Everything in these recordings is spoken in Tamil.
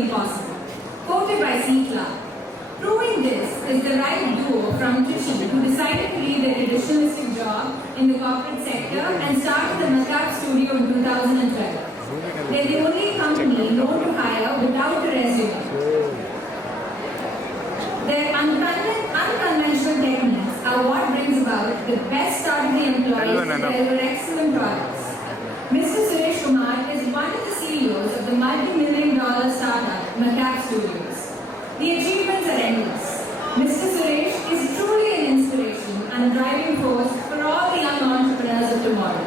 impossible. Quoted by C. Clarke. Proving this is the right duo from Trishul who decided to leave their traditionalistic job in the corporate sector and started the Makeup Studio in 2012. They're the only company known to hire without a resume. Their unconventional techniques are what brings about the best out of the employees to deliver excellent products. Mr. Suresh Kumar is one of the CEOs of the multi-million-dollar startup Makeup Studios. The achievements are endless. Mr. Suresh is truly an inspiration and a driving force for all the young entrepreneurs of tomorrow.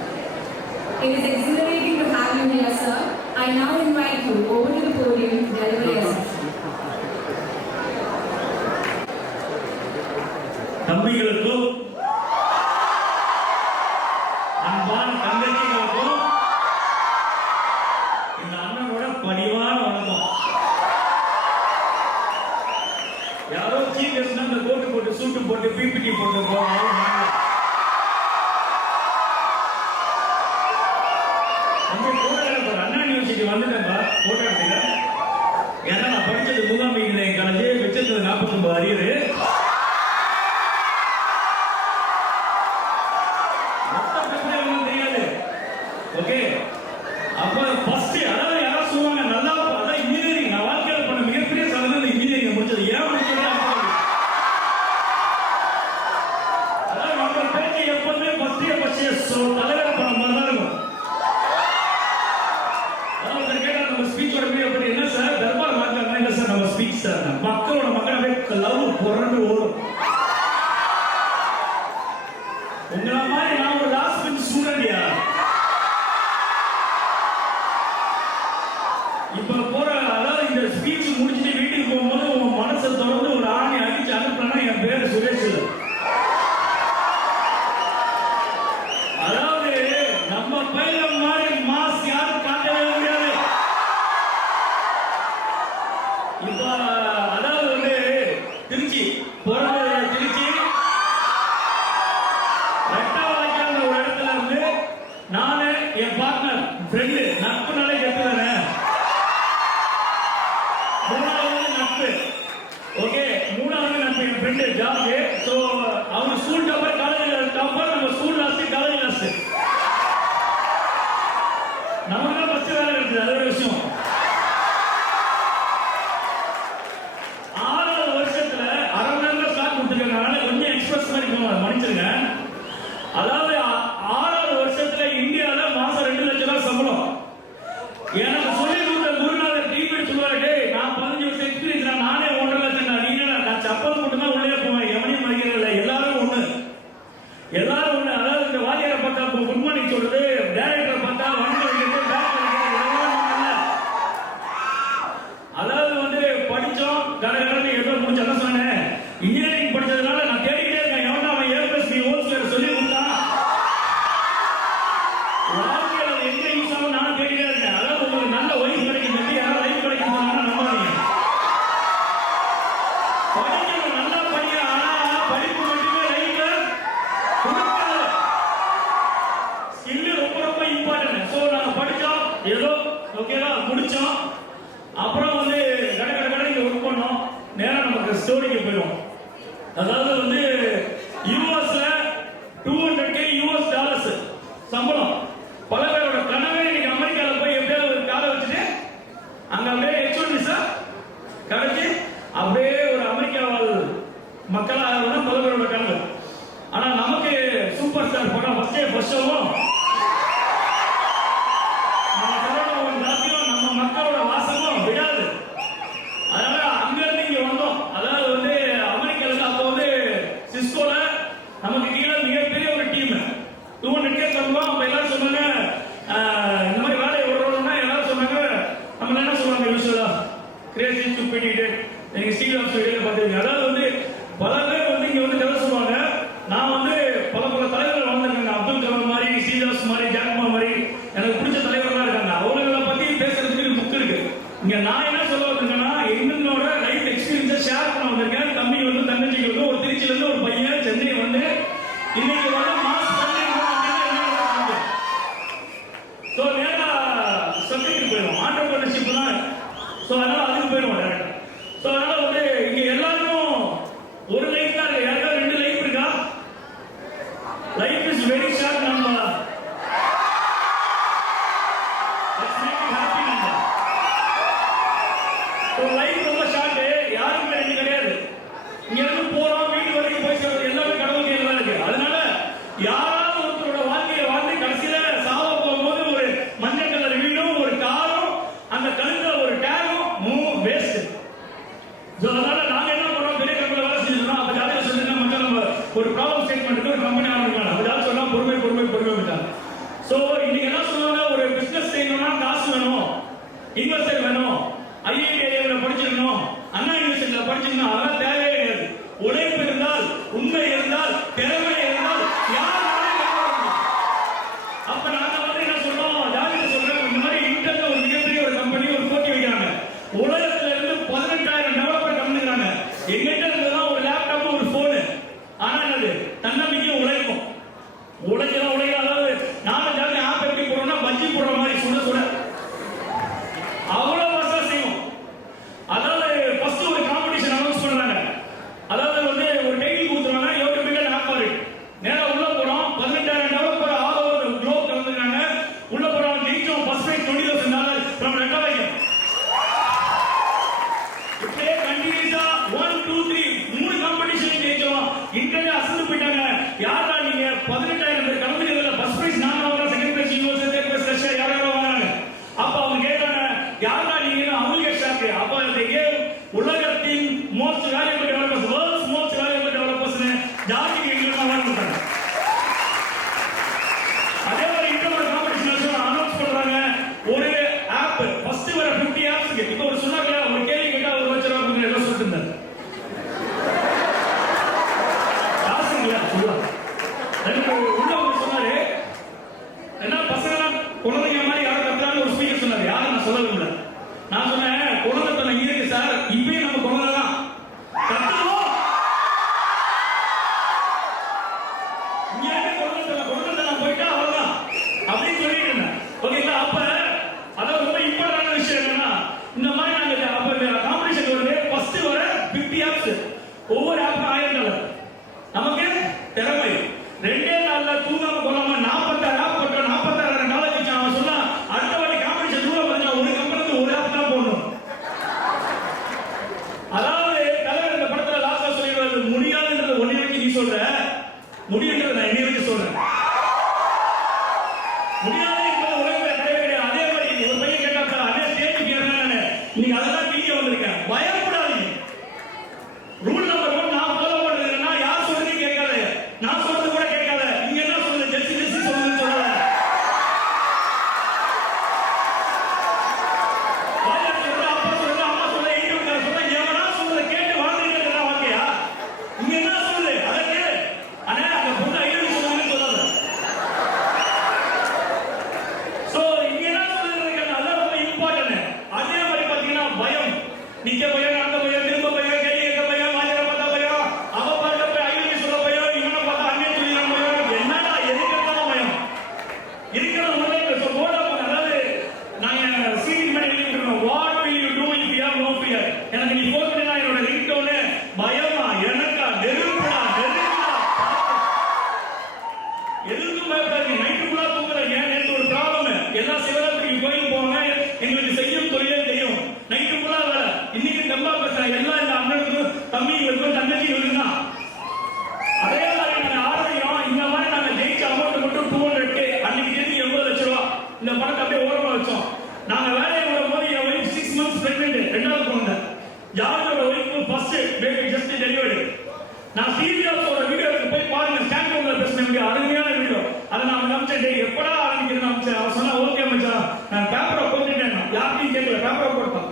It is exhilarating to have you here, sir. I now invite you over to the podium to deliver your session. தம்பிகளுக்கும் அன்பான தங்கச்சிகளுக்கும் இந்த அண்ணனோட பணிவான வணக்கம். யாரோ சீஃப் கெஸ்ட் அந்த கோட்டு போட்டு சூட்டு போட்டு பிபிடி போட்டு போவாங்க. அண்ணா யூனிவர்சிட்டி வந்துட்டேன்பா போட்டோ எடுத்துக்க. ஏன்னா நான் படிச்சது முகாமை காலேஜ் வச்சது 49 அரியரு. ஓகே, அப்ப ஃபர்ஸ்ட் அதாவது யாரா சொல்லுவாங்க நல்லா அதான் இன்ஜினியரிங் நான் வாழ்க்கையில பண்ண மிகப்பெரிய சாதனை இன்ஜினியரிங் முடிச்சது. ஏன் முடிச்சது? அதாவது நம்ம பேச்சு எப்பவுமே ஃபர்ஸ்ட் தலைவர் பண்ண மாதிரி தான் இருக்கும். அதாவது கேட்டா நம்ம ஸ்பீச்சோட எப்படி என்ன சார் தர்பார் மார்க்காங்க இல்ல சார் நம்ம ஸ்பீச் சார் மக்களோட மக்களாவே லவ் புரண்டு ஓடும். உங்கள மாதிரி நான் ஒரு லாஸ்ட் பெஞ்ச் ஸ்டூடெண்ட்யா. இப்ப போற அதாவது இந்த ஸ்பீச் முடிச்சுட்டு வீட்டுக்கு போகும்போது உன் மனசை தொடர்ந்து ஒரு ஆணி அடிச்சு அனுப்புனா என் பேரு சுரேஷ். அதாவது நம்ம பையன மாதிரி மாஸ் யாரும் காட்டவே முடியாது. இப்ப அதாவது வந்து திருச்சி பிறந்த திருச்சி ரெட்டாவாய்க்கான ஒரு இடத்துல இருந்து நானு என் பார்ட்னர் ஃப்ரெண்டு நட்பு நாளே கெட்டுதானே. ஓகே, மூணாவது நட்பு என் ஃப்ரெண்டு ஜார்ஜ். சோ அவங்க ஸ்கூல் டாப்பர் காலேஜ் டாப்பர், நம்ம ஸ்கூல் லாஸ்ட் காலேஜ் லாஸ்ட். நமக்கு ஃபர்ஸ்ட் வேலை இருக்குது. அது ஒரு விஷயம். 6வது வருஷத்துல அரை மணி நேரம் ஸ்டார்ட் கொடுத்துருக்காங்க. கொஞ்சம் எக்ஸ்பிரஸ் மாதிரி மன்னிச்சிருங்க. அதாவது 6வது வருஷத்துல இந்தியாவில மாசம் 2 லட்சம் ரூபாய் சம்பளம். எனக்கு சொல்லி கொடுத்த குருநாதர் டீம் சொல்லுவாரு, நான் 15 வருஷம் எக்ஸ்பீரியன்ஸ், நானே 1.5 லட்சம். நான் சப்பல் மட்டும் தான் உள்ளே போவேன், எவனையும் மதிக்கிறதில்ல. எல்லாரும் ஒண்ணு. அதாவது இந்த வாத்தியாரை பார்த்தா குட் மார்னிங் சொல்றது, டைரக்டரை பார்த்தா வணக்கம் வைக்கிறது, அதாவது வந்து படிச்சோம் கடற்கடன்னு ஏதோ முடிச்சு என்ன சொன்னேன். இன்ஜினியரிங் படிச்சதுனால நான் தேடிக்கிட்டே இருக்கேன். எவனா அவன் A+B ஹோல் ஸ்கொயர் சொல்லி கொடுத்தான். வாழ்க்கையில எங்க யூஸ் ஆகும் நானும் தேடிக்கிட்டே இருக்கேன். அதாவது உங்களுக்கு நல்ல ஒய்ஃப் கிடைக்கும், யாராவது லைஃப் கிடைக்கும் நம்பாதீங்க. படிக்கணும், நல்லா படிக்கணும். ஆனா படிப்பு மட்டுமே லைஃப்ல கொடுக்காது. ஸ்கில் ரொம்ப ரொம்ப இம்பார்ட்டன்ட். சோ நாங்க படிச்சோம், ஏதோ ஓகேவா முடிச்சோம். அப்புறம் வந்து கடற்கடை ஒர்க் பண்ணோம். நேரம் நமக்கு ஸ்டோரிக்கு போயிடும். அதாவது வந்து யூஎஸ்ல $200K சம்பளம். பல பேரோட கனவே இன்னைக்கு அமெரிக்கால போய் எப்படியாவது ஒரு காலை வச்சுட்டு அங்க அப்படியே H1 விசா கிடைச்சு அப்படியே ஒரு அமெரிக்காவால் மக்களாக பல பேரோட கனவு. ஆனா நமக்கு சூப்பர் ஸ்டார் படம் ஃபர்ஸ்ட் ஷோவும் நம்ம மக்களோட வாசமும் விடாது. அதனால அங்க இருந்து இங்க வந்தோம். அதாவது வந்து அமெரிக்கால அப்போ வந்து சிஸ்கோல நமக்கு கீழே மிகப்பெரிய ஒரு டீம் 200K தருவோம். அப்ப எல்லாரும் சொன்னாங்க இந்த மாதிரி வேலையை விடுறோம்னா எல்லாரும் சொன்னாங்க நம்ம என்ன சொல்லுவாங்க யூஸ்வலா கிரேசி ஸ்டூபிடிட்டி. நீங்க ஸ்டீவ் ஜாப்ஸ் வீடியோல பாத்தீங்க. அதாவது வந்து பல பேர் வந்து இங்க வந்து கதை சொல்லுவாங்க. நான் வந்து பல தலைவர்கள் வந்திருக்காங்க. அப்துல் கலாம் மாதிரி, ஸ்டீவ் ஜாப்ஸ் மாதிரி, ஜாக்மா மாதிரி எனக்கு பிடிச்ச தலைவர்களா இருக்காங்க. அவங்களை பத்தி பேசுறதுக்கு புக் இருக்கு. இங்க நான் என்ன சொல்ல வந்திருக்கேன்னா என்னோட லைஃப் எக்ஸ்பீரியன்ஸை ஷேர் பண்ண வந்திருக்கேன். தம்பி வந்து தங்கச்சிக்கு ஒரு திருச்சியில இருந்து ஒரு பையன் சென்னை வந்து இன்னைக்கு வந்து மாஸ் சோ நேரா சப்ஜெக்ட் போயிடும். ஆண்டர்பிரினர்ஷிப் தான் ஸோ அதனால அதுக்கு போயிடுவோம் டேரக்டா. ஸோ அதனால வந்து இங்க எல்லாருக்கும் ஒரு லைஃப் தான் இருக்கு. யாருக்கா 2 லைஃப் இருக்கா? லைஃப் இஸ் வெரி ஷார்ட் நம்ம. லெட்ஸ் மேக் இட் ஹாப்பி நம்ம. ஸோ லைஃப் ரொம்ப ஷார்ட். யாருக்குமே 2 கிடையாது. இங்க இருந்து போறோம், வீட்டு வரைக்கும் போய் சேர்றது எல்லாமே கடவுள் கையில தான் இருக்கு. அதனால யாராவது ஒருத்தரோட வாழ்க்கையை வாழ்ந்து கடைசியில சாவ போகும்போது ஒரு மஞ்சள் கலர் வீடும் ஒரு காரும் அந்த கழுத்துல ஒரு டேகும் வேஸ்ட். ஸோ அதனால நாங்க என்ன பண்றோம், பெரிய கம்பெனில வேலை செஞ்சிருக்கோம். அப்ப ஜாதகம் சொல்லுங்க மச்சான், நம்ம ஒரு ப்ராப்ளம் ஸ்டேட்மெண்ட்டுக்கு ஒரு கம்பெனி ஆரம்பிக்கலாம். அப்படி சொன்னா பொறுமை பொறுமை பொறுமை விட்டாங்க. ஸோ இன்னைக்கு என்ன சொல்லுவாங்க, ஒரு பிசினஸ் செய்யணும்னா காசு வேணும், இன்வெஸ்டர் வேணும், ஐஐடிஐல படிச்சிருக்கணும், அண்ணா யூனிவர்சிட்டியில படிச்சிருக்கணும். அதெல்லாம் தேவையே கிடையாது. உழைப்பு இருந்தால், உண்மை இருந்தால், திறமை இருந்தால் யாராலும் வெல்ல முடியும். அப்ப நாங்க வந்து என்ன சொல்றோம், ஜாதகம் சொல்றோம், இந்த மாதிரி இன்டர்நெட்ல ஒரு மிகப்பெரிய ஒரு கம்பெனி ஒரு போட்டி வைக்கிறாங்க. உலகத்துல இருந்து 18,000 டெவலப்பர் கலந்துக்கிறாங்க. எங்கிட்ட இருந்ததான் ஒரு லேப்டாப் ஒரு போனு. ஆனா என்னது, தன்னம்பிக்கையும் உழைக்கும். உழைக்கலாம் உழைக்கலாம். அதாவது நாம ஜாதகம் ஆப் எப்படி போடுறோம்னா பஜ்ஜி போடுற மாதிரி சுட சுட அவ்வளவு வசதி செய்வோம். அதாவது ஃபர்ஸ்ட் ஒரு காம்படிஷன் அனௌன்ஸ் பண்றாங்க. அதாவது வந்து ஒரு டைட்டில் கொடுத்துறாங்க, you to become app for it. நேரா உள்ள போறோம், 18,000 developer all over the globe கலந்துறாங்க. உள்ள போறோம், ஜெயிச்சோம். First prize $20,000 from Netawai. இப்படியே கண்டினியூஸா 1 2 3 மூணு காம்படிஷன் ஜெயிச்சோம். இன்டர்நெட் அசந்து போயிட்டாங்க. யாரா நீங்க 18,000 பேர் கலந்துக்கிறதுல ஃபர்ஸ்ட் பிரைஸ் நான் வாங்குறேன், second prize university, third prize Russia, யாரோ வாங்குறாங்க. அப்ப அவங்க கேட்டாங்க, யாரா நீங்க? அவங்களுக்கு ஷாக். அப்ப they உலகத்தின் most valuable developers, world's most valuable developers ஜாதிக்கு எங்களுக்கு அவார்ட் கொடுத்தாங்க. அதே மாதிரி இன்னொரு காம்படிஷன் அனௌன்ஸ் பண்றாங்க. ஒரு ஆப் ஃபர்ஸ்ட் வர 50 ஆப்ஸ்க்கு இப்போ ஒரு சொன்னாங்க, ஒரு கேள்வி கேட்டா ஒரு லட்சம் ரூபாய் கொடுங்க எல்லாம் சொல்லிட்டு இருந்தாங்க. காசு இல்ல சொல்லுவாங்க. உள்ள ஒரு சொன்னாரு, என்ன பசங்க குழந்தைங்க மாதிரி யாரும் கத்துறாங்க ஒரு ஸ்பீக்கர் சொன்னாரு. யாரும் நான் சொல்ல விரும்பல. நான் சொன்னேன், குழந்தைத்தனம் இருக்கு சார், இப்பயும் நம்ம குழந்தை தான் கத்துவோம். இங்க இருக்க குழந்தைத்தனம் போயிட்டா அவ்வளவுதான் அப்படின்னு சொல்லிட்டு இருந்தேன். ஓகேங்களா? அப்ப அதாவது ரொம்ப இம்பார்ட்டன்டான விஷயம் என்னன்னா, இந்த மாதிரி நாங்க அப்ப காம்படிஷன் வருது. ஃபர்ஸ்ட் வர 50 ஆப்ஸ், ஒவ்வொரு ஆப் $1000. நமக்கு திறமை 2 நாள்ல தூங்காம கொள்ளாம 46 ஆப் போட்டோம். $46,000 வச்சு அவன் சொன்னா அடுத்த வாட்டி காம்படிஷன் ரூல பார்த்தா ஒரு கம்பெனிக்கு ஒரு ஆப் தான் போடணும். அதாவது தலைவர் இந்த படத்துல லாஸ்டா சொல்லிடுவாரு, முடியாதுன்றது ஒண்ணே வச்சு நீ சொல்ற, முடியுன்றது நான் என்னைய வச்சு சொல்றேன். முடியாது என்பது உலகத்துல கிடையவே கிடையாது. அதே மாதிரி ஒரு பையன் கேட்டாப்பா, அதே ஸ்டேஜுக்கு ஏறினானே, நீங்க அதெல்லாம் கிழிக்க வந்திருக்கேன். பயப்படாதீங்க. ரூல் நம்பர் 1 நான் ஃபாலோ பண்றதுன்னா யார் சொல்றதையும் கேட்காத, நான் சொல்றது கூட கேட்காத. நீங்க என்ன சொல்றது, ஜெஸ்ட் ஜெஸ்ட் சொல்லுன்னு சொல்லல. வாயா சொல்ற, அப்பா சொல்ற, அம்மா சொல்ற, எங்க சொல்ற, எவனா சொல்றத கேட்டு வாழ்ந்துட்டே வாழ்க்கையா? நீங்க என்ன சொல்றது அதை கேளு. ஆனா அந்த பொண்ணு ஐடியா சொல்லுன்னு சொல்லாத. சோ இங்க என்ன சொல்றது, அதான் ரொம்ப இம்பார்ட்டன்ட். அதே மாதிரி பாத்தீங்கன்னா பயம், நிக்க பயம், நடந்த பயம், திரும்ப பயம், கேள்வி கேட்க பயம், வாஜர பார்த்தா பயம், அவ பார்க்க போய் ஐடியா சொல்ல பயம், இவனை பார்த்தா அண்ணன் சொல்லிடலாம் பயம். என்னடா எதுக்கெல்லாம் பயம் இருக்கிறது உண்மை. அதாவது நாங்க சீட்டிங் பண்ணி எழுதிருக்கோம், what will you do if you have no fear. எனக்கு நீ ஃபோன் பண்ணினா என்னோட ரிங்டோனு பயமா, எனக்கா, நெருப்புடா நெருப்புடா. எதுக்கும் பயப்படாதீங்க. நைட்டு ஃபுல்லா தூங்குறீங்க. நேற்று ஒரு ப்ராப்ளம், எல்லாம் சிவராத்திரிக்கு கோயில் போவாங்க, எங்களுக்கு செய்யும் தொழிலே தெரியும். நைட்டு ஃபுல்லா வேலை. இன்னைக்கு தெம்பா பேசுறேன். எல்லாம் இந்த அண்ணனுக்கும் தம்பிங்களுக்கும் தங்கச்சிகளுக்கும் தான். அதே மாதிரி நாங்க ஆரம்பிக்கிறோம். இந்த மாதிரி நாங்க ஜெயிச்ச அமௌண்ட் மட்டும் 200K. அன்னைக்கு தேதி 80 லட்சம் ரூபாய். இந்த பணத்தை அப்படியே ஓரமா வச்சோம். நாங்க வேலையை விடும் போது என் ஒய்ஃப் 6 months பிரெக்னென்ட், 2வது குழந்தை. ஜார்ஜோட wife first baby just delivery. நான் சீரியஸோட வீடியோக்கு போய் பாருங்க, ஸ்டாண்ட் ரூம்ல பேசின அருமையான வீடியோ. அதை நான் அனுப்பிச்சேன். எப்படா ஆரம்பிக்கிறேன் அனுப்பிச்சேன். அவன் சொன்னா ஓகே மச்சான், நான் பேப்பரை போட்டுட்டேன். யார்கிட்டையும் கேட்கல, பேப்பரை போட்டான்.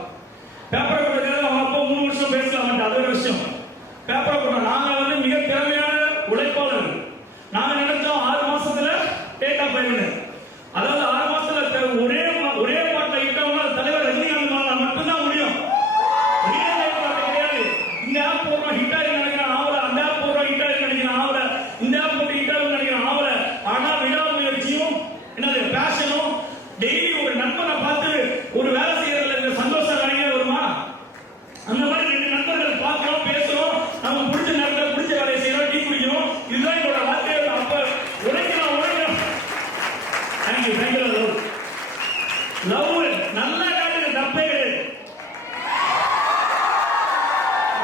பேப்பரை போட்டது அவன் அப்போ 3 வருஷம் பேசலாம். அது ஒரு விஷயம். பேப்பரை போட்டோம். நாங்க வந்து மிக திறமையான உழைப்பாளர்கள். நாங்க நினைச்சோம் 6 மாசத்துல டேட்டா பயிர். அதாவது 6 மாசத்துல ஒரே பாட்டில் இட்டவங்க தலைவர் ரஜினிகாந்த் மட்டும்தான் முடியும். லவ் நல்லா காட்டுங்க, தப்பே கிடையாது.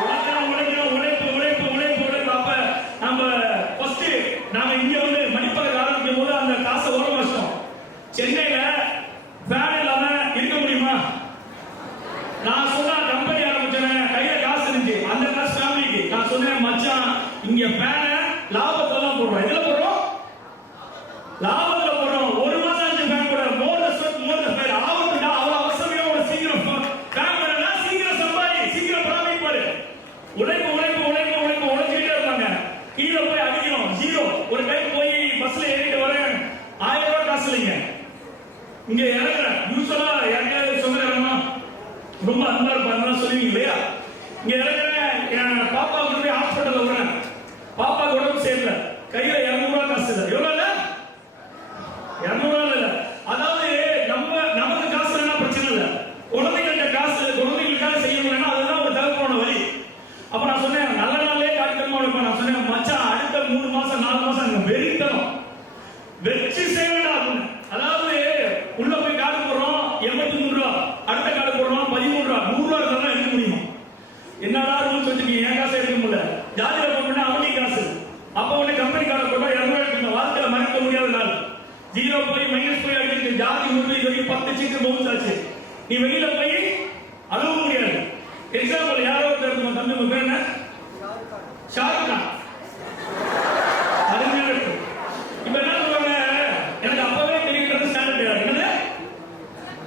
உழைக்கணும், உழைக்கணும், உழைப்பு உழைப்பு உழைப்பு உழைப்பு. அப்ப நம்ம ஃபர்ஸ்ட் நாம இங்க வந்து மணிப்பாக ஆரம்பிக்கும் போது அந்த காசை ஓரம் வச்சோம். சென்னையில ஃபேன் இல்லாம இருக்க முடியுமா? நான் சொன்ன கம்பெனி ஆரம்பிச்சேன், கையில காசு இருந்துச்சு, அந்த காசு ஃபேமிலிக்கு. நான் சொன்னேன், மச்சான் இங்க ஃபேனை லாபத்தெல்லாம் போடுறோம். எதுல போடுறோம்? லாபத்துல போடுறோம். ஒரு மாசம் ஆச்சு ஃபேன் போட. மோர் ஸ்வெட் மோர் ஃபேன் ஆவதுடா. அவ்வளவு அவசரமா ஒரு சீக்கிரம் ஃபேன் போடனா சீக்கிரம் சம்பாதி, சீக்கிரம் ப்ராஃபிட் பாரு. உழைப்பு உழைப்பு உழைப்பு உழைப்பு உழைச்சிட்டே இருப்பாங்க. கீழே போய் அடிக்கணும், ஜீரோ. ஒரு டைம் போய் பஸ்ல ஏறிட்டு வரேன், 1000 ரூபாய் காசு இல்லைங்க. இங்க இறங்குறேன், யூஸ்வலா யாருக்காவது சொல்லுறாங்கன்னா ரொம்ப அன்பா இருப்பாங்க சொல்லுவீங்க இல்லையா? இங்க இறங்குறேன், என் பாப்பாவுக்கு போய் ஹாஸ்பிட்டல்ல விடுறேன். பாப்பாவுக்கு உடம்பு சரியில்ல, கையில 200 ரூபாய் காசு இல்லை. எவ்வளவு இல்ல? 200 ரூபாய் இல்ல. அதாவது நமக்கு காசு இல்லைன்னா பிரச்சனை இல்லை, குழந்தைகிட்ட காசு, குழந்தைகளுக்காக செய்யணும்னா அதுதான் ஒரு தகப்பனோட வழி. அப்ப நான் சொன்னேன், நல்ல நாளே காட்டுமா இருப்பேன். நான் சொன்னேன், மச்சான் அடுத்த 3 மாசம் 4 மாசம் நீங்க வெறித்தனம் வெச்சு செய்யணும் அப்படின்னு. அதாவது உள்ள போய் கார்டு போடுறோம் 83 ரூபா, அடுத்த கார்டு போடுறோம் 13 ரூபா, 100 ரூபா இருந்தா எடுக்க முடியும். என்னடா ரூல்ஸ் வச்சுக்கீங்க, என் காசை எடுக்க முடியல. ஜாதியில போட்டா அவனுக்கு காசு. அப்ப உடனே கம்பெனி கார்டு போட்டா 200 எடுக்கணும். வாழ்க்கையில மறக்க முடியாத நாள். ஜீரோ போய் மைனஸ் போய் அடிச்சு ஜாதி முடிவு வரைக்கும் 10 சீட்டு பவுன்ஸ் ஆச்சு. நீ வெளியில போய் அழுவ முடியாது. எக்ஸாம்பிள் யாரோ ஒருத்தர் தம்பி உங்க பேர் என்ன? ஷாருக் கான். அது இப்ப என்ன சொல்றாங்க, எனக்கு அப்பவே தெரியுறது ஸ்டாண்டர்ட் டயலாக். என்னது?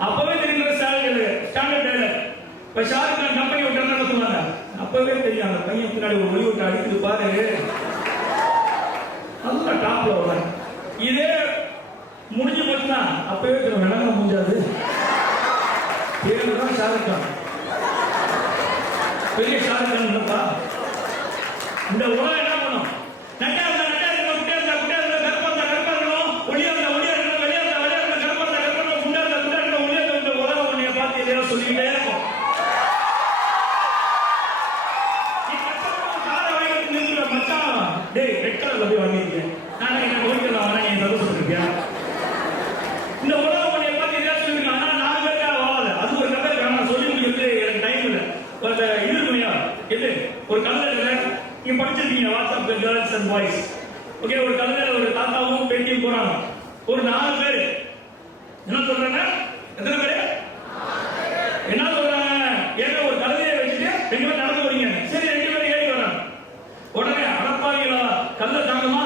அப்பவே தெரியுறது ஸ்டாண்டர்ட் டயலாக். இப்ப ஷாருக் கான் கம்பெனி விட்டாங்க என்ன சொல்றாங்க, அப்பவே தெரியும் அந்த பையன் பின்னாடி ஒரு ஒளி விட்டு அடிக்குது பாரு, நல்ல டாப்ல வர்றாங்க. இதே முடிஞ்சு போச்சுன்னா அப்பவே தெரியும் விளங்க முடியாது. பேருதான் ஷாருக் கான், பெரிய ஷாருக் கான் இல்லப்பா. இந்த உலகம் என்ன பண்ணும்? நட்டா இருந்தா நட்டா இருக்கணும், குட்டியா இருந்தா குட்டியா இருக்கணும், கருப்பா இருந்தா கருப்பா இருக்கணும், ஒளியா இருந்தா ஒளியா இருக்கணும், வெளியா இருந்தா வெளியா இருக்கணும், கருப்பா இருந்தா கருப்பா இருக்கணும், குண்டா இருந்தா குண்டா இருக்கணும், ஒளியா இருந்தா இந்த உலகம் உன்னைய பார்த்து எதையோ சொல்லிக்கிட்டே இருக்கும். நீ கஷ்டப்பட்டு காரை வாங்கிட்டு நின்றுட மச்சான், டேய் ரெட் கலர்ல போய் வாங்கிருக்கேன், நான் என்ன ஓடிக்கலாம் வேணா நீ சொல்ல சொல்லிருக்கியா? இந்த உலகம் உன்னைய பார்த்து எதையோ சொல்லிருக்காங்க. ஆனா 4 பேருக்காக வாழல. அது ஒரு கதை நான் சொல்லி முடிக்கிறது எனக்கு டைம் இல்லை. இது இருக்குமையா, எது ஒரு கல்ல நீங்க படிச்சிருக்கீங்க WhatsApp girls and boys. Okay, ஒரு கல்ல ஒரு தாத்தாவும் பேட்டியும் போறாங்க. ஒரு 4 பேர் என்ன சொல்றாங்க? எத்தனை பேர்? என்ன சொல்றாங்க? ஏன்னா ஒரு கல்லையை வச்சுட்டு 2 பேர் நடந்து வரீங்க. சரி 2 பேர் ஏறி வராங்க. உடனே அடப்பாவீங்களா, கல்ல தாங்குமா?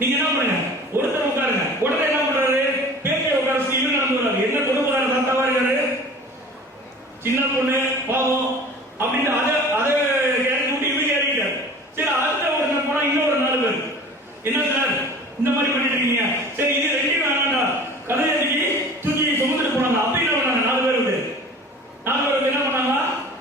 நீங்க என்ன பண்ணுங்க, ஒருத்தர் உட்காருங்க. உடனே என்ன பண்றாரு, பேட்டியை உட்கார இவரு நடந்து வர்றாரு. என்ன கொடுக்குறாரு, தாத்தாவா இருக்காரு, சின்ன பொண்ணு பாவம் அப்படின்னு அதை விட்டு இவங்க ஏறிட்டாரு. சரி அடுத்த ஒரு நாள் போனா இன்னொரு 4 பேர் என்ன சார் இந்த மாதிரி பண்ணிட்டு இருக்கீங்க? சரி இது 2 வேணாண்டா, கதையடிக்கு தூக்கி சுமந்துட்டு போனாங்க. அப்படி என்ன பண்ணாங்க? 4 பேர் வந்து என்ன பண்ணாங்க?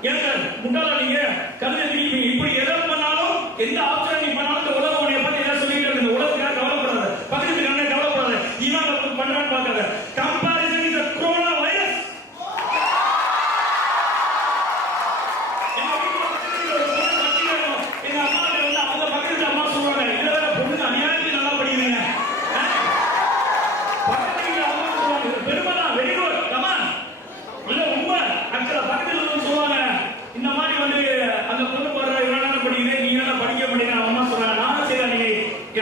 ஏன் சார் முட்டாளா நீங்க கதையடிக்கு இப்படி எதை பண்ணாலும் எந்த ஆப்ஷன் நீ பண்ணாலும் இந்த உலகம் உன்னை பத்தி எதாவது சொல்லிட்டு இருக்கு. இந்த உலகத்துக்காக கவலைப்படாத, பக்கத்துக்கு கண்ணை கவலைப்படாத, இவன் பண்றான்னு பார்க்காத. Comparison is a corona virus.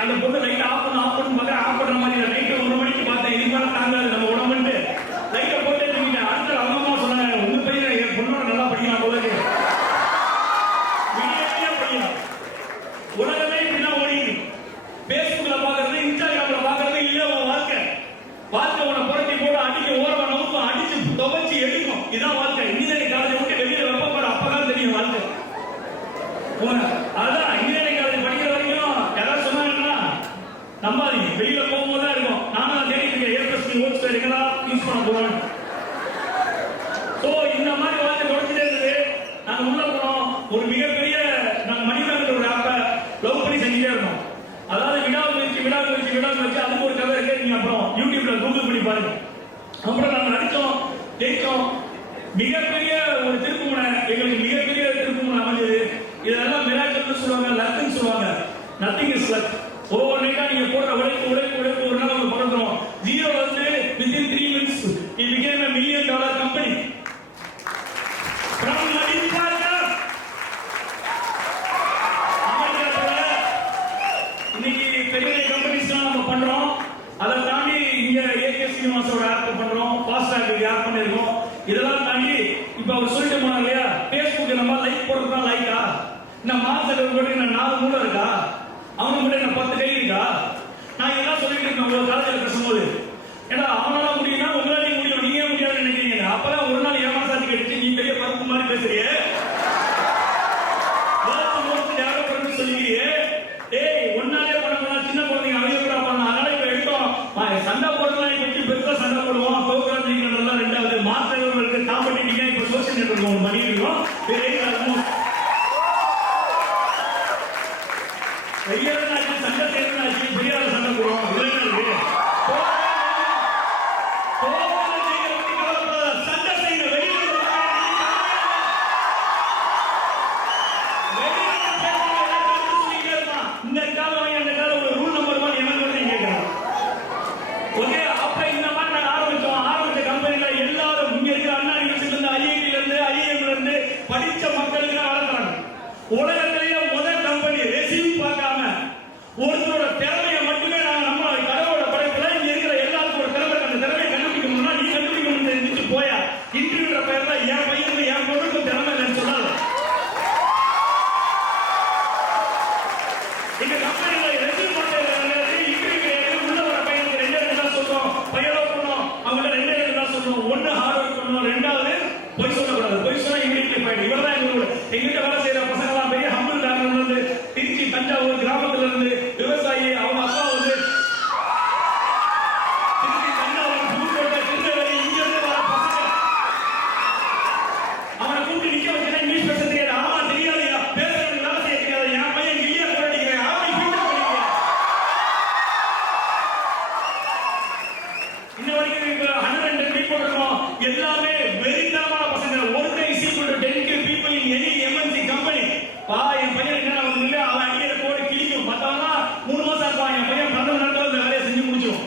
அந்த பொண்ணு லைட் ஆஃப் பண்ணு மகன் ஆஃப் பண்ற மாதிரி நைட் 1 மணிக்கு பார்த்தேன். இதுக்கு மேல தாங்காது நம்ம உடம்புட்டு லைட்டை போட்டே தூங்கிட்டேன். அடுத்த அவங்க அம்மா சொன்னாங்க, உங்க பையன் என் பொண்ணோட நல்லா படிக்கலாம் போல இருக்கு, விடிய படிக்கலாம். உலகமே இப்படிதான் ஓடிது. பேஸ்புக்ல பாக்குறது, இன்ஸ்டாகிராம்ல பாக்குறது இல்ல. உன் வாழ்க்கை உன புரட்டி போட அடிக்க ஓரமா நமக்கும் அடிச்சு துவைச்சு எடுக்கும். இதான் வாழ்க்கை. இன்ஜினியரிங் காலேஜ் விட்டு வெளியில வெப்ப போற அப்பதான் தெரியும் வாழ்க்கை. அதான் இன்ஜினியரிங் காலேஜ் படிக்கிற வரைக்கும் யாராவது சொன்னாங்கன்னா நம்பாதீங்க, வெளியில போகும்போது தான் இருக்கும். நானும் தேடிட்டு இருக்கேன், ஏர்பஸ்ட் ஓட்ஸ் எங்கெல்லாம் யூஸ் பண்ண போறோம். சோ இந்த மாதிரி வாழ்க்கை தொடர்ச்சிட்டே இருந்தது. நாங்க உள்ள போனோம், ஒரு மிகப்பெரிய நாங்க மணிமேகலை ஒரு ஆப்பை லவ் பண்ணி செஞ்சுட்டே இருந்தோம். அதாவது விடாமுயற்சி அதுக்கு ஒரு கதை இருக்கு. நீங்க அப்புறம் யூடியூப்ல கூகுள் பண்ணி பாருங்க. அப்புறம் நாங்க அடிச்சோம், ஜெயிச்சோம். மிகப்பெரிய ஒரு திருப்புமுனை, எங்களுக்கு மிகப்பெரிய திருப்புமுனை அமைஞ்சது. இதெல்லாம் மிராக்கிள்னு சொல்லுவாங்க, லக்னு சொல்லுவாங்க. Nothing is luck. ஓவர் நைட்டா நீங்க போடுற உழைப்பு ஒரு நாள் நம்ம பண்றோம். 0 வந்து within 3 minutes he became a $1 million company. From Madhya இன்னைக்கு பெரிய கம்பெனிஸ்லாம் நம்ம பண்றோம். அதை தாண்டி இங்க ஏகே சீனிவாசோட ஆப் பண்றோம், ஃபாஸ்டாக் ஆப் பண்ணிருக்கோம். இதெல்லாம் தாண்டி இப்ப அவர் சொல்லிட்டு போனாங்க இல்லையா, பேஸ்புக் நம்ம லைக் போடுறதுனா லைக்கா, நான் மாசத்துல கூட நான் 4 மூளை இருக்கா, அவங்க கூட நான் 10 கை இருக்கா, நான் இதெல்லாம் சொல்லிட்டு இருக்கேன் உங்க காலேஜில் பேசும்போது. ஏன்னா அவனால முடியும்னா உங்களாலையும் முடியும், நீங்க முடியாதுன்னு நினைக்கிறீங்க. அப்பதான் ஒரு நாள் ஏமாசாதி கழிச்சு நீ பெரிய பருப்பு மாதிரி பேசுறியே, யாரோ சொல்லிக்கிறியே, ஏய் ஒன்னாலே பண்ண சின்ன குழந்தைங்க அவங்க கூட பண்ணலாம். அதனால இப்ப எடுத்தோம் சண்டை போடுறதுலாம் பற்றி பெருசா சண்டை போடுவோம், தோக்குறான் ஜெயிக்கிறதெல்லாம் ரெண்டாவது மாற்றவர்களுக்கு காம்படிட்டிங்க. இப்ப சோசியல் நெட்வொர்க் ஒன்று பண்ணிருக்கோம். பெரியாச்சு சண்டை செய்யறாச்சு, பெரியார சண்டை போடுவோம். சண்டை செய்ய வெளியில இந்த காலம் அந்த காலம் ஒரு ரூல் நம்பர் மாதிரி என்ன கேட்கிறோம். ஓகே, அப்ப இந்த மாதிரி நாங்க ஆரம்பிச்ச கம்பெனில எல்லாரும் இங்க இருக்கிற அண்ணா யூனிவர்சிட்டில இருந்து, ஐஐடில இருந்து, ஐஎம்ல இருந்து படிச்ச மக்களுக்கு வளர்த்தாங்க. உலகத்திலேயே முதல் கம்பெனி ரெசியூம் பார்க்காம ஒருத்தரோட திறமையை மட்டுமே நாங்க நம்ம கடவுளோட படைப்புல இங்க இருக்கிற எல்லாருக்கும் ஒரு திறமை, அந்த திறமையை கண்டுபிடிக்கணும்னா நீ கண்டுபிடிக்கணும் தெரிஞ்சுட்டு போயா. இன்டர்வியூ பேர்ல என் பையனுக்கு என் பொண்ணுக்கும் திறமை இல்லைன்னு சொன்னாங்க. எங்க கம்பெனில ரெசியூம் உள்ள வர பையனுக்கு 2 தான் சொல்றோம், பையனோ பண்ணோம் அவங்க 2 தான் சொல்றோம். ஒண்ணு ஹார்ட் ஒர்க் பண்ணணும், ரெண்டாவது பொய் சொல்லக்கூடாது. பொய் சொன்னா இமீடியட்லி போயிடும். இவர்தான் எங்கிட்ட வேலை செய்யற பசங்க எல்லாம் பெரிய ஹம்பிள் பேக்ரவுண்ட்ல இருந்து, திருச்சி தஞ்சாவூர் கிராமத்துல இருந்து விவசாயி, அவங்க அப்பா வந்து திருச்சி தஞ்சாவூர் புதுக்கோட்டை திருநெல்வேலி இங்க இருந்து வர பசங்க. அவனை கூப்பிட்டு நிக்க வச்சா இங்கிலீஷ் பேச தெரியாது. ஆமா தெரியாதுயா, பேசுறதுக்கு வேலை செய்ய தெரியாது. என் பையன் கிளியா போராடிக்கிறேன், ஆமா ஃபியூச்சர் பண்ணிக்கிறேன். இன்ன வரைக்கும் இப்ப 102 பீப்புள் இருக்கோம். எல்லாமே வெறித்தனமான பசங்க. ஒருத்தர் is equal to 10 people in any MNC company. என் பையன் என்ன வந்து அவன் அடிக்கிற கோடு கிழிக்கும். மத்தவங்க 3 மாசம் இருப்பான், என் பையன் 12 நாட்கள் இந்த வேலையை செஞ்சு முடிச்சிடும்.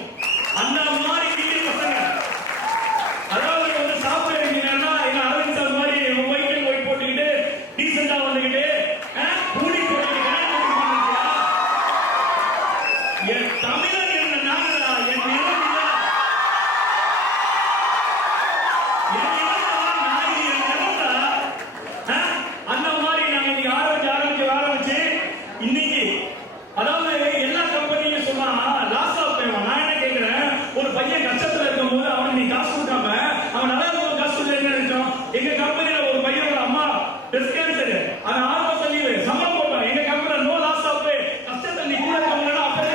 அந்த மாதிரி கிழிய பசங்க. அதாவது வந்து சாஃப்ட்வேர் இன்ஜினியர்னா என்ன அரவிந்த் சார் மாதிரி ஒயிட் அண்ட் ஒயிட் போட்டுக்கிட்டு டீசெண்டா வந்துக்கிட்டு கூலி போட்டுக்கிட்டு என் தமிழன் என்ன நாங்களா, என் நிலம் இல்ல, என் நிலம் நாய், என் நிலம்டா. அந்த மாதிரி நாங்க இன்னைக்கு ஆரம்பிச்சு இன்னைக்கு அதாவது எல்லா கம்பெனியும் சொன்னா லாஸ் ஆஃப் பேமெண்ட். நான் என்ன கேட்கிறேன், ஒரு பையன் கஷ்டத்துல இருக்கும் போது அவனுக்கு நீ காசு கொடுக்காம அவன் நல்லா இருக்கும் காசு கொடுத்து என்ன இருக்கும். எங்க கம்பெனியில ஒரு பையனோட அம்மா பிரஸ்ட் கேன்சர், அது 6 மாசம் லீவு சம்பளம் போட்டோம். எங்க கம்பெனியில நோ லாஸ் ஆஃப் பே, கஷ்டத்தை நீ கூட இருக்கவங்க அப்பவே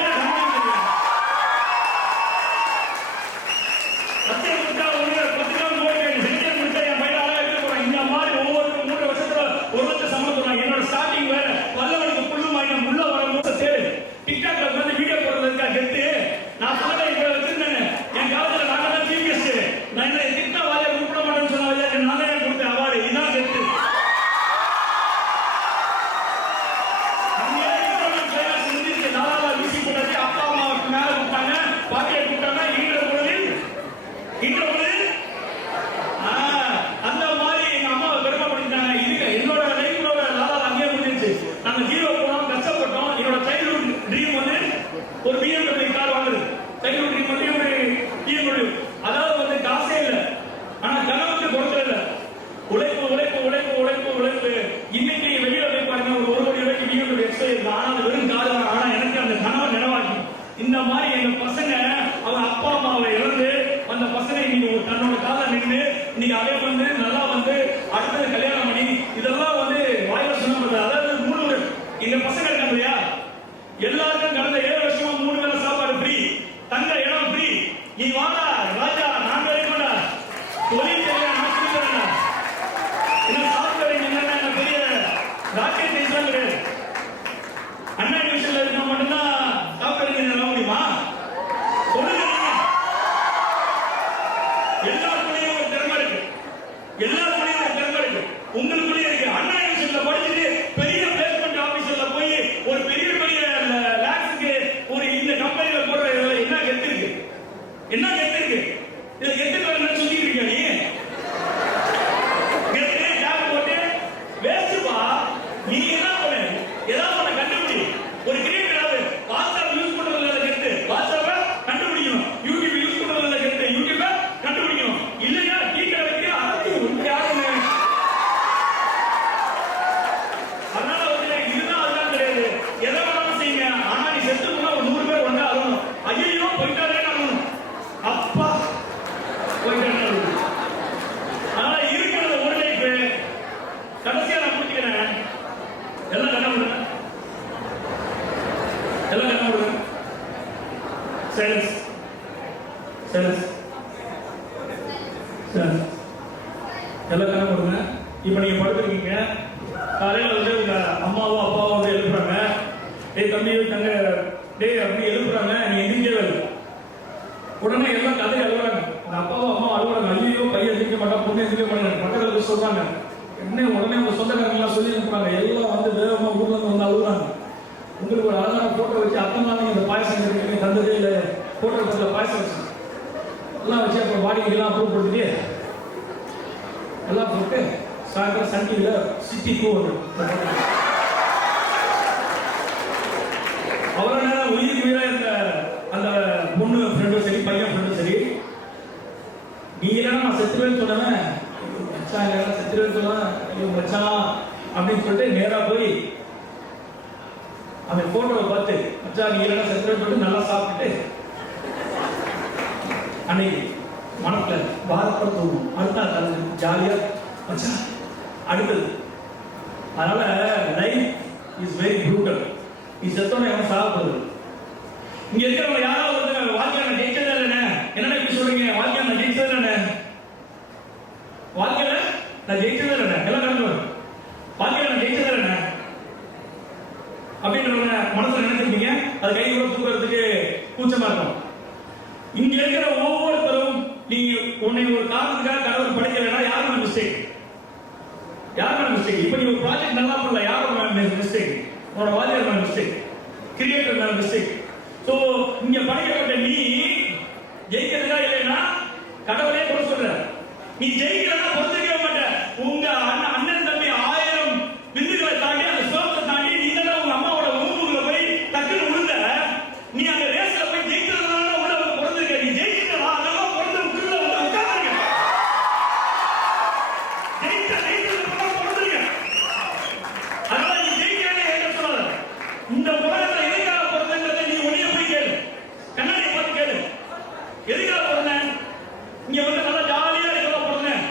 ஒரு லட்சம் சம்பளம் சொல்றாங்க. என்னோட ஸ்டார்டிங் வேற பல்லவனுக்கு புல்லு மாயம் உள்ள வரும்போது தேடு டிக்டாக்ல வந்து வீடியோ போடுறதுக்கா கெட்டு நான் சொல்ல இப்ப வச்சிருந்தேன். என் காலத்துல நாங்க தான் சீஃப் கெஸ்ட். நான் என்ன திட்ட வாயை கூப்பிட மாட்டேன்னு சொன்ன நான் தான் கொடுத்தேன் அவார்டு. இதான் கெட்டு. வீசி போட்டாச்சு. அப்பா அம்மாவுக்கு மேல கூப்பிட்டாங்க, பாட்டியை கூப்பிட்டாங்க. அந்த மாதிரி எங்க அம்மாவை பெருமைப்படுத்திட்டாங்க. இதுக்கு என்னோட லைஃப்லோட லாலா அங்கேயே முடிஞ்சிருச்சு. நாங்க ஜீரோ போனோம், கஷ்டப்பட்டோம். என்னோட சைல்ட்ஹுட் ட்ரீம் வந்து ஒரு BMW கார் வாங்குறது. சைல்ட்ஹுட் ட்ரீம் வந்து ஒரு BMW. அதாவது வந்து காசே இல்லை, ஆனா கனவுக்கு கொடுக்கல இல்லை. உழைப்பு உழைப்பு உழைப்பு உழைப்பு உழைப்பு. இன்னைக்கு வெளியில போய் பாருங்க, ஒரு 1 கோடி ரூபாய்க்கு BMW எக்ஸ்ட்ரா இருக்கு. ஆனா அது வெறும் கார் தான். ஆனா எனக்கு அந்த கனவை நினைவாக்கி இந்த மாதிரி எங்க பசங்க அவங்க அப்பா அம்மாவை இழந்து அந்த பசங்க இன்னைக்கு தன்னோட கால நின்று இன்னைக்கு அதே வந்து நல்லா வந்து அடுத்தது கல்யாணம் பண்ணி இதெல்லாம் வந்து வாயில சொன்ன. அதாவது 3 எங்க பசங்க இருக்காங்க இல்லையா, எல்லாருக்கும் கடந்த 7 வருஷமா 3 வேளை சாப்பாடு ஃப்ரீ, தங்க இடம் ஃப்ரீ. நீ வாடா ராஜா, நான் வரைக்கும் தொழில் செய்ய என்ன சாஃப்ட்வேர் இன்ஜினியர் என்ன பெரிய ராக்கெட் சயின்ஸ்லாம் கிடையாது. அண்ணா யூனிவர்சிட்டியில இருந்தா மட்டும்தான் சாஃப்ட்வேர் இன்ஜினியர் ஆக முடியுமா? சொல்லுங்க. எல்லாருக்குள்ளேயும் ஒரு திறமை இருக்கு, எல்லாருக்குள்ளேயும் ஒரு திறமை இருக்கு, உங்களுக்குள்ளேயே இருக்கு. அண்ணா யூனிவர்சிட்டியில படிச்சுட்டு பெரிய பிளேஸ்மெண்ட் ஆபீஸ்ல போய் ஒரு பெரிய பெரிய லேக்ஸ்க்கு ஒரு இந்த கம்பெனில போடுற என்ன கெத்து இருக்கு, என்ன கெத்து இருக்கு? இதுல கெத்து சார் எல்லாம் கணக்கு கொடுங்க. இப்போ நீங்க படுத்துருக்கீங்க, காலையில வந்து உங்க அம்மாவோ அப்பாவோ வந்து எழுப்புறாங்க, டேய் தம்பி தங்க டேய் அப்படி எழுப்புறாங்க, நீங்க எந்திரிக்கவே இல்லை. உடனே எல்லாம் கதை அழுகுறாங்க. உங்க அப்பாவோ அம்மா அழுகுறாங்க, ஐயோ பையன் எந்திரிக்க மாட்டான், பொண்ணு எந்திரிக்க மாட்டாங்க. பக்கத்துல போய் சொல்றாங்க. என்ன உடனே உங்க சொந்தக்காரங்க எல்லாம் சொல்லி அனுப்புறாங்க. எல்லாம் வந்து வேகமா ஊர்ல இருந்து வந்து அழுகுறாங்க. உங்களுக்கு ஒரு அழகான போட்டோ வச்சு அத்தனை நீங்க இந்த பாயசம் கிடைக்கிறீங்க தந்ததே இல்லை, போட்டோ பத்தில பாயசம் வச்சு எல்லாம் வச்சு அப்புறம் வாடிக்கைலாம் அப்ரூவ் கொடுத்துட்டு எல்லாம் போட்டு சாயந்தரம் சன் டிவில சிட்டி டூ வரும். அவரோட உயிருக்கு உயிரா இருந்த அந்த பொண்ணு ஃப்ரெண்டும் சரி பையன் ஃப்ரெண்டும் சரி, நீ இல்லைன்னா நான் செத்துவேன்னு சொன்னேன், மச்சான் இல்லைன்னா செத்துவேன்னு சொன்னேன், ஐயோ மச்சான் அப்படின்னு சொல்லிட்டு நேரா போய் அந்த போட்டோவை பார்த்து மச்சான் நீ இல்லைன்னா செத்துவேன்னு சொல்லிட்டு நல்லா சாப்பிட்டுட்டு அன்னைக்கு மனத்துல வாரப்பட தோணும். அடுத்த ஜாலியா மச்சான் அடுத்தது. அதனால லைஃப் இஸ் வெரி ப்ரூட்டல். நீ செத்தோன்னு எவன் சாகப்படுது. இங்க இருக்கிறவங்க யாராவது வந்து வாழ்க்கையை நான் ஜெயிச்சதே இல்லைண்ணே, என்னடா இப்படி சொல்றீங்க, வாழ்க்கையை நான் ஜெயிச்சதே இல்லைண்ணே, வாழ்க்கையில நான் ஜெயிச்சதே இல்லைண்ணே, எல்லாம் கலந்து வாழ்க்கையில நான் ஜெயிச்சதே இல்லைண்ணே அப்படின்றவங்க மனசுல நினைச்சிருப்பீங்க. அது கை கூட தூக்குறதுக்கு கூச்சமா இருக்கும். இங்க இருக்கிற ஒவ்வொருத்தரும் நீங்க உன்னை ஒரு காரணத்துக்காக கடவுள் படைக்கலைன்னா யாரோட மிஸ்டேக், யாரோட மிஸ்டேக். இப்ப நீ ஒரு ப்ராஜெக்ட் நல்லா பண்ணல, யாரோட மிஸ்டேக், உன்னோட வாத்தியார் மிஸ்டேக், கிரியேட்டர் மேல மிஸ்டேக். சோ இங்க படைக்கப்பட்ட நீ ஜெயிக்கிறதா இல்லைன்னா கடவுளே கூட சொல்ற, நீ ஜெயிக்கிறதா பொறுத்துக்கவே மாட்ட. உங்க அண்ணன் தம்பி 1000 விந்துகளை தாண்டி அந்த ஸ்லோகத்தை தாண்டி நீங்க தான் உங்க அம்மாவோட உறுப்புகளை போய் டக்குன்னு விழுந்த, நீ அந்த ரேஸ்ல போய் ஜெயிக்கிறதுனால உள்ள பிறந்திருக்க. நீ ஜெயிக்கிறதா அதெல்லாம் பிறந்து உள்ள உட்கார்ந்துருக்க, ஜெயிக்கிறது பிறந்திருக்க. அதனால நீ ஜெயிக்கிறதே என்ன சொல்லாத. இந்த உலகத்துல எதுக்காக பிறந்தன்றதை நீ உன்னைய போய் கேளு, கண்ணாடியை பார்த்து கேளு. எதுக்காக பிறந்தேன்? இங்க வந்து நல்லா ஜாலியா இருக்கலாம் பிறந்தேன்,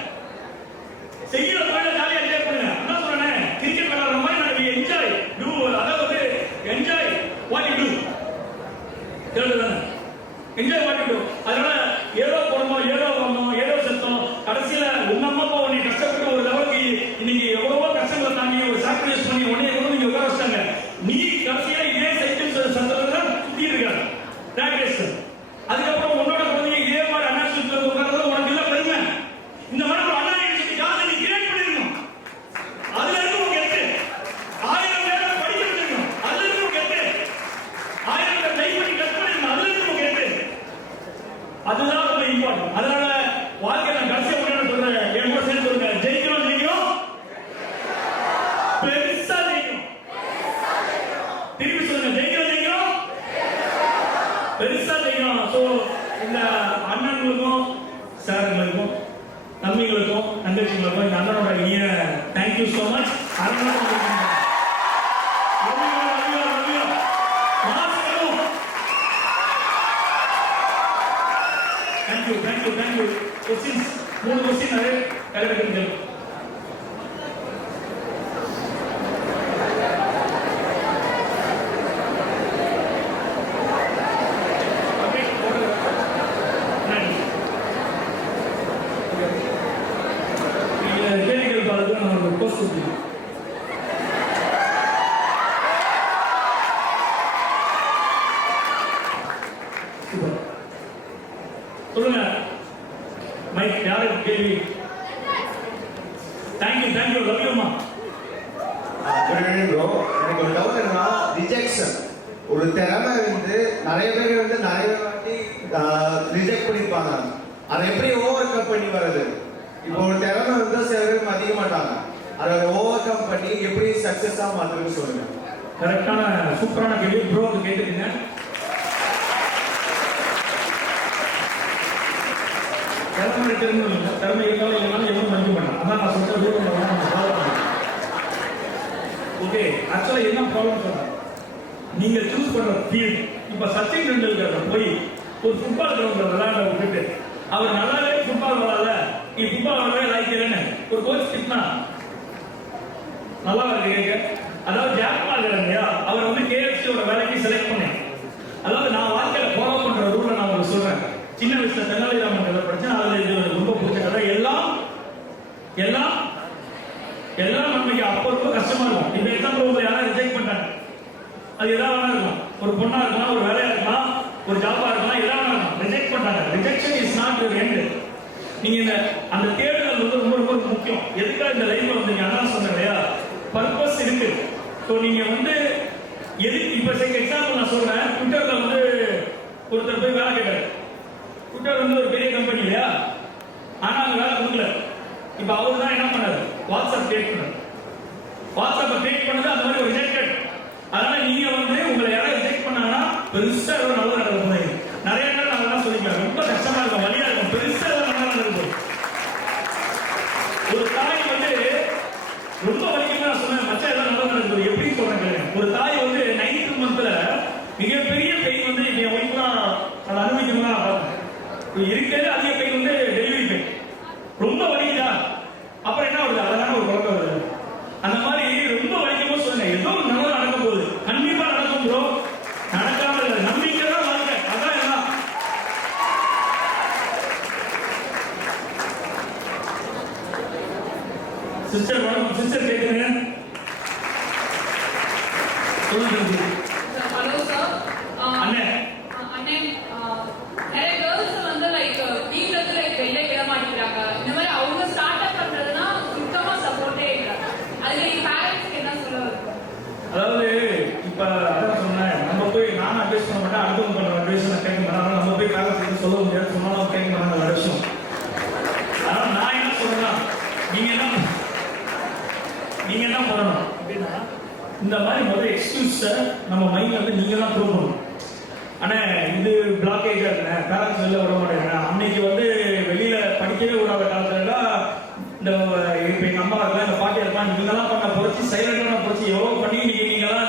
செய்யற தொழில ஜாலியா என்ஜாய் பண்ணுங்க. அதான் சொல்றேன், கிரிக்கெட் விளையாடுற மாதிரி நான் என்ஜாய் டூ, அதாவது என்ஜாய் வாட் யூ டூ, கேளுதானே, என்ஜாய் வாட் யூ டூ. அதனால ஏதோ போறோம் ஏதோ வரணும் ஏதோ செத்தோம், கடைசியில உங்க அம்மா அப்பா உன்னை கஷ்டப்பட்டு ஒரு லெவலுக்கு இன்னைக்கு எவ்வளவோ கஷ்டங்களை தாண்டி ஒரு சாக்ரிஃபைஸ் பண்ணி உடனே கூட நீங்க உட்கார வச்சாங்க. நீ கடைசியில இதே சைக்கிள் சந்தத்துல சுத்தி இருக்க பிராக்டிஸ். அதுக்கப்புறம் உன்னோட குழந்தைங்க இதே மாதிரி அனாசிஸ்ல உட்கார்றது உனக்கு இல்ல பெருமை. இந்த மாதிரி ஒரு அண்ணா யூனிவர்சிட்டி காலேஜ் நீ கிரியேட் பண்ணிருக்கணும். அதுல இருந்து உங்க எட்டு 1000 பேரை படிக்க வச்சிருக்கணும். அதுல இருந்து உங்க எட்டு 1000 பேர் டைப் பண்ணி கட் பண்ணிருக்கணும். அதுல இருந்து உங்க எட்டு. அதுதான் ரொம்ப இம்பார்ட்டன்ட். அதனால வாழ்க்கை நான் கடைசியா என்ன சொல்றேன், என் கூட சேர்ந்து சொல்லுங்க, ஜெயிக்கணும் ஜெயிக்கணும், பெருசா ஜெயிக்கணும். திருப்பி சொல்லுங்க, ஜெயிக்கணும் ஜெயிக்கணும், பெருசா ஜெயிக்கணும். சோ இந்த அண்ணன்களுக்கும் சாருங்களுக்கும் தம்பிகளுக்கும் தங்கச்சிகளுக்கும் இந்த அண்ணனோட இனிய thank you so much. Thank you. Questions 3 question நிறைய கரெக்டாக கேள்விகள் பார்த்து நம்ம போஸ்ட் கொடுத்துருக்கோம். சொல்லுங்க மைக், யாருக்கு கேள்வி? தேங்க்யூ லவ் யூ மா. ப்ரோ, எனக்கு ஒரு டவுட் என்னன்னா, ரிஜெக்ஷன் ஒரு திறமை வந்து நிறைய பேர் வந்து நிறைய வாட்டி ரிஜெக்ட் பண்ணிருப்பாங்க. அதை எப்படி ஓவர் கம் பண்ணி வர்றது? இப்போ ஒரு திறமை வந்து சில பேர் மதிக்க மாட்டாங்க, அதை ஓவர் கம் பண்ணி எப்படி சக்சஸா மாத்துறதுன்னு சொல்லுங்க. கரெக்டான சூப்பரான கேள்வி ப்ரோ, கேட்டுக்கீங்க. திறமை தெரிஞ்சு திறமை இருந்தாலும் இல்லைனாலும் எவ்வளவு மதிக்க மாட்டாங்க. அதான் நான் சொல்ற ரூல் நம்ம ஃபாலோ பண்ணணும். ஓகே, ஆக்சுவலா என்ன ப்ராப்ளம் சொல்றேன், நீங்க சூஸ் பண்ற ஃபீல்ட். இப்ப சச்சின் டெண்டுல்கர் போய் ஒரு ஃபுட்பால் கிரவுண்ட்ல விளையாட விட்டுட்டு அவர் நல்லாவே ஃபுட்பால் விளையாடல, நீ ஃபுட்பால் விளையாடவே லாய்க்கிறேன்னு ஒரு கோச் திட்டினா நல்லா இருக்கு கேட்க. அதாவது ஜாக்பால் இல்லையா, அவர் வந்து கேஎஃப்சியோட வேலைக்கு செலக்ட் பண்ணேன். அதாவது நான் வாழ்க்கையில ஃபாலோ பண்ற ரூலை நான் உங்களுக்கு சொல்றேன். சின்ன வயசுல தெனாலிராமன் கதை படிச்சேன், அதுல இது ரொம்ப பிடிச்ச கதை. எல்லாம் எல்லாம் நமக்கு அப்போ ரொம்ப கஷ்டமா இருக்கும். இந்த எக்ஸாம்பிள் உங்களை யாரும் ரிஜெக்ட் பண்றாங்க, அது எதாவது வேணா இருக்கலாம், ஒரு பொண்ணா இருக்கலாம், ஒரு வேலையா இருக்கலாம், ஒரு ஜாபா இருக்கலாம், எதாவது வேணா இருக்கலாம், ரிஜெக்ட் பண்றாங்க. Rejection is not your end. நீங்க இந்த அந்த தேடுதல் வந்து ரொம்ப ரொம்ப முக்கியம். எதுக்காக இந்த லைஃப்ல வந்து நீங்க அதான் சொன்னேன் இல்லையா, பர்பஸ் இருக்கு. ஸோ நீங்க வந்து எதுக்கு இப்ப எக்ஸாம்பிள் நான் சொல்றேன். ட்விட்டர்ல வந்து ஒருத்தர் போய் வேலை கேட்டாரு. ட்விட்டர் வந்து ஒரு பெரிய கம்பெனி இல்லையா, ஆனா அந்த வேலை கொடுக்கல. இப்ப அவரு தான் என்ன பண்ணாரு, வாட்ஸ்அப் கிரியேட் பண்ணாரு. வாட்ஸ்அப் கிரியேட் பண்ணது அந்த மாதிரி ஒரு ரிஜெக்டட். அதனால நீங்க வந்து உங்களை யாராவது ரிஜெக்ட் பண்ணாங்கன்னா பெருசா ஏதோ நல்லது நடக்க போறீங்க. நிறைய நேரம் அதெல்லாம் சொல்லிக்கலாம், ரொம்ப கஷ்டமா இருக்கும், வழியா இருக்கும், பெருசா ஏதோ நல்லா நடக்க போகுது. ஒரு தாய் வந்து ரொம்ப வலிக்குமா நான் சொன்னேன், மச்சா ஏதோ நல்லா நடக்குது. எப்படி சொல்றேன், ஒரு தாய் வந்து 9th மந்த்ல மிகப்பெரிய பெயின் வந்து இப்ப என் ஒய்ஃப்லாம் அதை அனுபவிக்கணும்னா இருக்கிறது அதிக பெயின் வந்து டெலிவரி பெயின். ரொம்ப வலிக்குதா, அப்புறம் என்ன வருது, அழகான ஒரு குழந்தை வருது. அந்த மாதிரி ரொம்ப வலிக்கும்போது சொல்லுங்க, ஏதோ நல்லா நடக்க போகுது, கண்டிப்பா நடக்கும் ப்ரோ. நடக்காம இல்லை, நம்பிக்கை தான் வாழ்க்கை. அதான் எல்லாம். சிஸ்டர் வணக்கம். சிஸ்டர் கேட்குறீங்க, சொல்லுங்க. Hello sir. அண்ணே அண்ணே, நிறைய கேர்ள்ஸ் வந்து லைக் வீட்ல இருந்து லைக் வெளியே விட மாட்டேங்கிறாங்க. இந்த மாதிரி அவங்க ஸ்டார்ட் அப் பண்றதுன்னா சுத்தமா சப்போர்ட்டே இல்லை. அதுல எங்க பேரண்ட்ஸ்க்கு என்ன சொல்ல இருக்கும்? அதாவது இப்ப அதான் சொன்னேன், நம்ம போய் நானும் அட்வைஸ் பண்ண மாட்டேன், அடுத்தவங்க பண்ற அட்வைஸ் நான் கேட்க மாட்டேன். நம்ம போய் பேரண்ட்ஸ் சொல்ல முடியாது, சொன்னாலும் கேட்க மாட்டாங்க ஒரு விஷயம். அதனால நான் என்ன சொல்றேன்னா, நீங்க என்ன பண்ணணும் அப்படின்னா, இந்த மாதிரி முதல் எக்ஸ்கியூஸ் நம்ம மைண்ட்ல வந்து நீங்க தான் ப்ரூவ் பண்ணணும். ஆனா இது பிளாக்கேஜா இருக்குண்ணே, பேரண்ட்ஸ் வெளில விட மாட்டேங்க. அன்னைக்கு வந்து வெளியில படிக்கவே விடாத காலத்துல இந்த இப்ப எங்க அம்மா இருக்கலாம், இந்த பாட்டி இருக்கலாம், நீங்கெல்லாம் பண்ண புரட்சி, சைலண்டான புரட்சி எவ்வளவு பண்ணி நீங்கெல்லாம்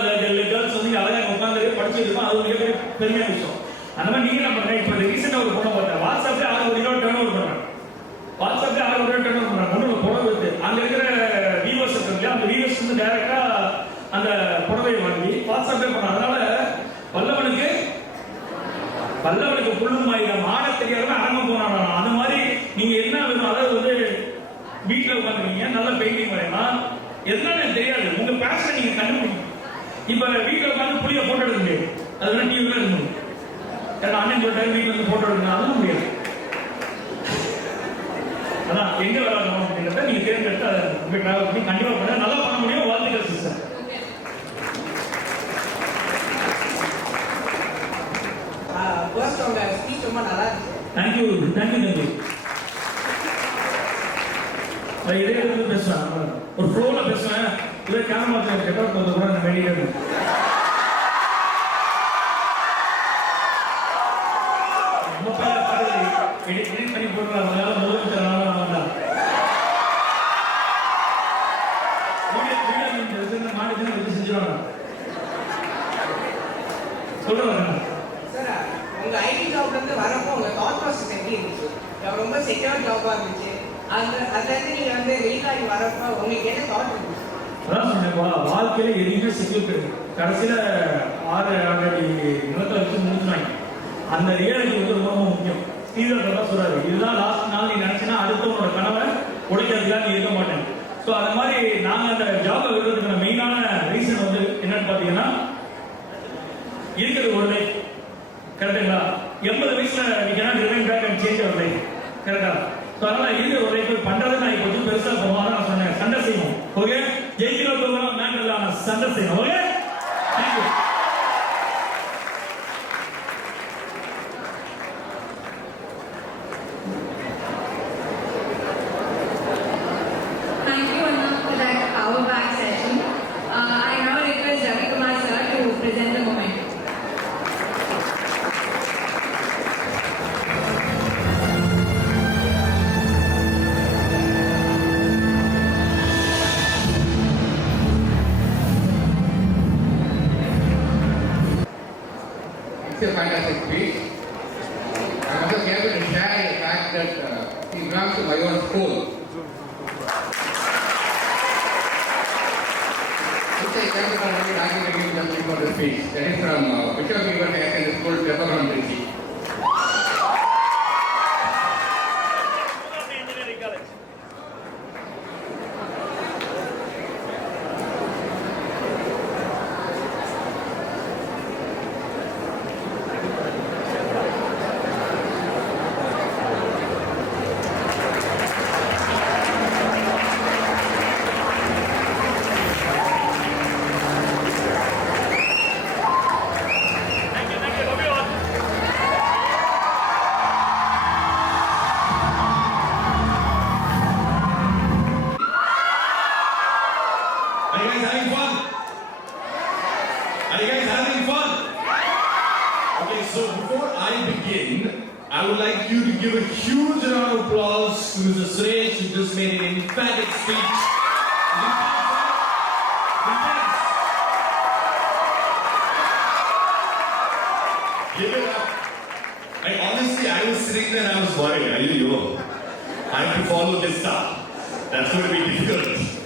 கேர்ள்ஸ் வந்து அழகாக உட்காந்து படிச்சிருக்கோம். அது மிகப்பெரிய பெருமையான விஷயம். அந்த மாதிரி நீங்க என்ன பண்றேன், இப்ப ரீசெண்டா ஒரு பொண்ணை பார்த்தேன், வாட்ஸ்அப்ல 6 கோடி ரூபாய் டர்ன் ஓவர் பண்றேன். வாட்ஸ்அப்ல 6 கோடி ரூபாய் டர்ன் ஓவர் பண்றாங்க. ஒண்ணு புடவை இருக்கு, அங்க இருக்கிற வியூவர்ஸ் இருக்கு இல்லையா, அந்த வியூவர்ஸ் வந்து டைரக்டா அந்த புடவை வாங்கி வாட்ஸ்அப்ல பண்றாங்க. அதனால பல்லவனுக்கு புல்லும் ஆயிரம் ஆட தெரியாதவன் அரங்க போனாங்க. அந்த மாதிரி நீங்க என்ன வேணும், அதாவது வந்து வீட்டுல உட்காந்துருக்கீங்க, நல்ல பெயிண்டிங் வரையலாம், என்னன்னு தெரியாது, உங்க பேஷனை நீங்க கண்டுபிடிக்கணும். இப்ப வீட்டுல உட்காந்து புளிய போட்டோ எடுக்க முடியாது, அது வேணும் டிவில இருக்கணும். ஏன்னா அண்ணன் ஒரு டைம் வீட்டுல இருந்து போட்டோ எடுக்கணும், அதுவும் முடியாது. அதான் எங்க விளையாடணும் அப்படின்றத நீங்க தேர்ந்தெடுத்து அதை டிராவல் பண்ணி கண்டிப்பா பண்ண நல்லா பண்ண முடியும். வாழ்த்துக்கள் சிஸ்டர். ஃபர்ஸ்ட் உங்க ஸ்பீச் ரொம்ப நல்லா இருந்துச்சு. தேங்க்யூ தம்பி. இதே இடத்துல பேசுவேன், ஒரு ஃப்ளோல பேசுவேன். இதே கேமரா கெட்ட வந்து கூட நான் வேண்டியது. எடிட் பண்ணி போடுறாங்க, அதனால முதலமைச்சர் மாநிலத்தில் வச்சு செஞ்சுருவாங்க. சொல்லுவாங்க சார், உங்க ஐடி ஜாப்ல இருந்து வரப்போ உங்க தாட் ப்ராசஸ் எப்படி இருந்துச்சு? ரொம்ப செக்யூர் ஜாபா இருந்துச்சு. அதுல இருந்து நீங்க வந்து வெளிநாடு வரப்போ உங்களுக்கு என்ன தாட் இருந்துச்சு? அதான் சொன்னேன்ப்பா, வாழ்க்கையில எதுவுமே செக்யூர் கிடையாது. கடைசியில 6 அடி நிலத்தை வச்சு முடிச்சுனாங்க. அந்த ரியாலிட்டி வந்து ரொம்ப முக்கியம். ஸ்ரீதர் தான் சொல்றாரு, இதுதான் லாஸ்ட் நாள் நீ நினைச்சினா அடுத்தவனோட கனவை உடைக்கிறதுலாம் நீ இருக்க மாட்டேன். ஸோ அந்த மாதிரி நாங்க அந்த ஜாபை விடுறதுக்கான மெயினான ரீசன் வந்து என்னன்னு பாத்தீங்கன்னா, இருக்கிறது ஒரு லைஃப், கரெக்டுங்களா? 80 வயசுல we cannot remain back and change our life, கரெக்டா? ஸோ அதனால இருக்கிற ஒரு லைஃப் பண்றது நான் இப்போ கொஞ்சம் பெருசா போகணும். நான் சொன்னேன், சண்டை செய்வோம், ஓகே? ஜெயிக்கிறோம் போகலாம், மேட்டர் சண்டை செய்யணும், okay? Thank you. Thank you, Anna, for that power back session. I now request Ravi Kumar sir to present the moment. It's a fantastic speech. I'm also able to share the fact that he belongs to my own school. Which I came from only documenting just before the speech. That is from Bishop Weaver Higher Secondary School, Tepagram, Trichy. to Mr. Suresh, who just made an emphatic speech. Give it up. Honestly, I was sitting there and I was worried. I have to follow this stuff. That's going to be difficult.